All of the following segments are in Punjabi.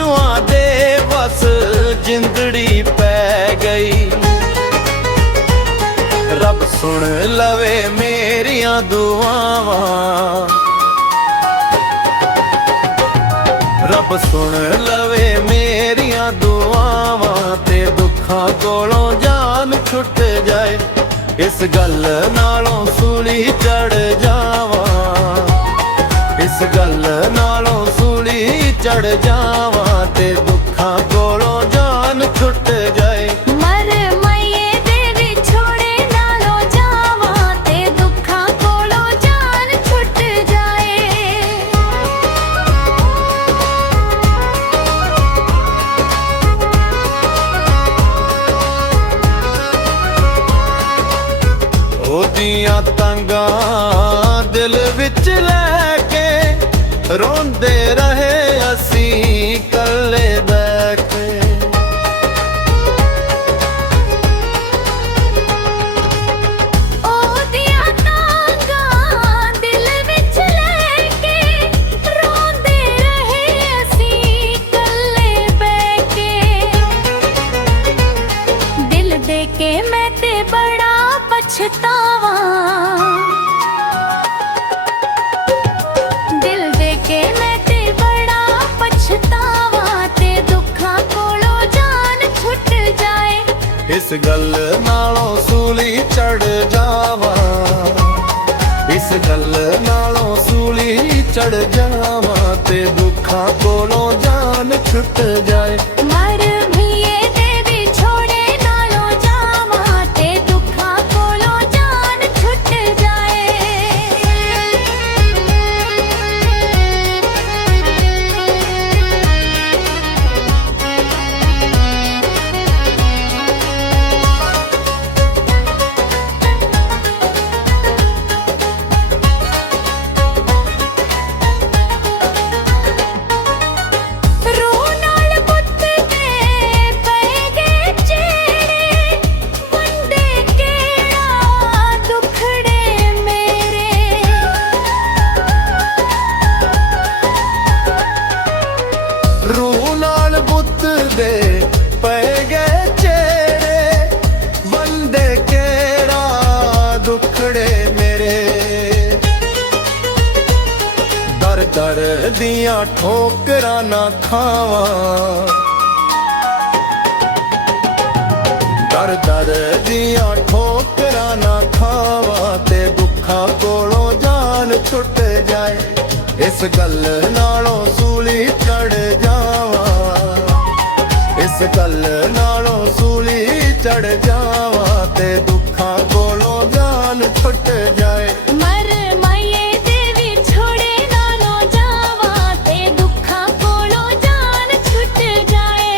ਆਰਜ਼ੂਆਂ ਦੇ ਵਸ ਜਿੰਦੜੀ ਪੈ ਗਈ। ਰੱਬ ਸੁਣ ਲਵੇ ਮੇਰੀਆਂ ਦੁਆਵਾਂ, ਰੱਬ ਸੁਣ ਲਵੇ ਮੇਰੀਆਂ ਦੁਆਵਾਂ ਤੇ ਦੁੱਖਾਂ ਕੋਲੋਂ ਜਾਨ ਛੁੱਟ ਜਾਏ। ਇਸ ਗੱਲ ਨਾਲੋਂ ਸੂਲੀ ਚੜ ਜਾਵਾਂ, ਇਸ ਗੱਲ ਨਾਲੋਂ ਸੂਲੀ ਚੜ ਜਾਵਾਂ ਤੇ ਦੁੱਖਾਂ ਕੋਲੋਂ ਜਾਨ ਛੁੱਟ ਜਾਏ। ਉਹਦੀਆਂ ਤਾਂਗਾਂ ਦਿਲ ਵਿੱਚ ਲੈ ਕੇ ਰੋਂਦੇ ਰਹੇ ਅਸੀਂ ਇਕੱਲੇ ਬਹਿ ਕੇ। ਉਹਦੀਆਂ ਤਾਂਗਾਂ ਦਿਲ ਵਿੱਚ ਲੈ ਕੇ ਰੋਂਦੇ ਰਹੇ ਅਸੀਂ ਇਕੱਲੇ ਬਹਿ ਕੇ। ਦਿਲ ਦੇ ਕੇ ਮੈਂ ਤੇ ਬੜਾ ਪਛਤਾਵਾਂ, ਦਿਲ ਦੇ ਕੇ ਮੈਂ ਤੇ ਬੜਾ ਪਛਤਾਵਾਂ ਤੇ ਦੁੱਖਾਂ ਕੋਲੋਂ ਜਾਨ ਛੁੱਟ ਜਾਏ। ਇਸ ਗੱਲ ਨਾਲੋਂ ਸੂਲੀ ਚੜ ਜਾਵਾਂ, ਇਸ ਗੱਲ ਨਾਲੋਂ ਸੂਲੀ ਚੜ ਜਾਵਾਂ ਤੇ ਦੁੱਖਾਂ ਕੋਲੋਂ ਜਾਨ ਛੁੱਟ ਜਾਏ। ਮਰ ਭਈਏ ਦੇ ਵਿਛੋੜੇ ਨਾਲੋਂ ਜਾਵਾਂ ਤੇ ਦੁੱਖਾਂ ਕੋਲੋਂ ਜਾਨ ਛੁੱਟ ਜਾਏ। ਰੂਹ ਨਾਲ ਬੁੱਤ ਦੇ ਪੈ ਗਏ ਚਿਹਰੇ, ਬੰਦੇ ਕਿਹੜਾ ਦੁਖੜੇ ਮੇਰੇ। ਦਰ ਦਰ ਦੀਆਂ ਠੋਕਰਾਂ ਨਾ ਖਾਵਾਂ, ਦਰ ਦਰ ਦੀਆਂ ਠੋਕਰਾਂ ਨਾ ਖਾਵਾਂ ਤੇ ਦੁੱਖਾਂ ਕੋਲੋਂ ਜਾਨ ਛੁੱਟ ਜਾਏ। ਇਸ ਗੱਲ ਨਾਲੋਂ ਸੂਲੀ ਚੜ ਜਾਵਾਂ, ਇਸ ਗੱਲ ਨਾਲੋਂ ਸੂਲੀ ਚੜ ਜਾਵਾਂ ਤੇ ਦੁੱਖਾਂ ਕੋਲੋਂ ਜਾਨ ਛੁੱਟ ਜਾਏ। ਮਰ ਮਾਈਏ ਦੇ ਵਿਛੋੜੇ ਨਾਲੋਂ ਜਾਵਾਂ ਤੇ ਦੁੱਖਾਂ ਕੋਲੋਂ ਜਾਨ ਛੁੱਟ ਜਾਏ।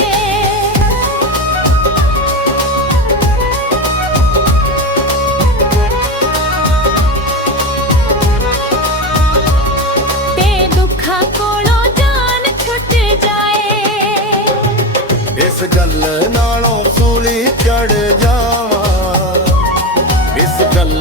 ਤੇ ਦੁੱਖਾਂ ਕੋਲੋਂ ਜਾਨ ਛੁੱਟ ਜਾਏ। ਇਸ ਗੱਲ ਨਾਲੋਂ ਸੂਲੀ ਚੜ ਜਾਵਾਂ, ਇਸ ਗੱਲ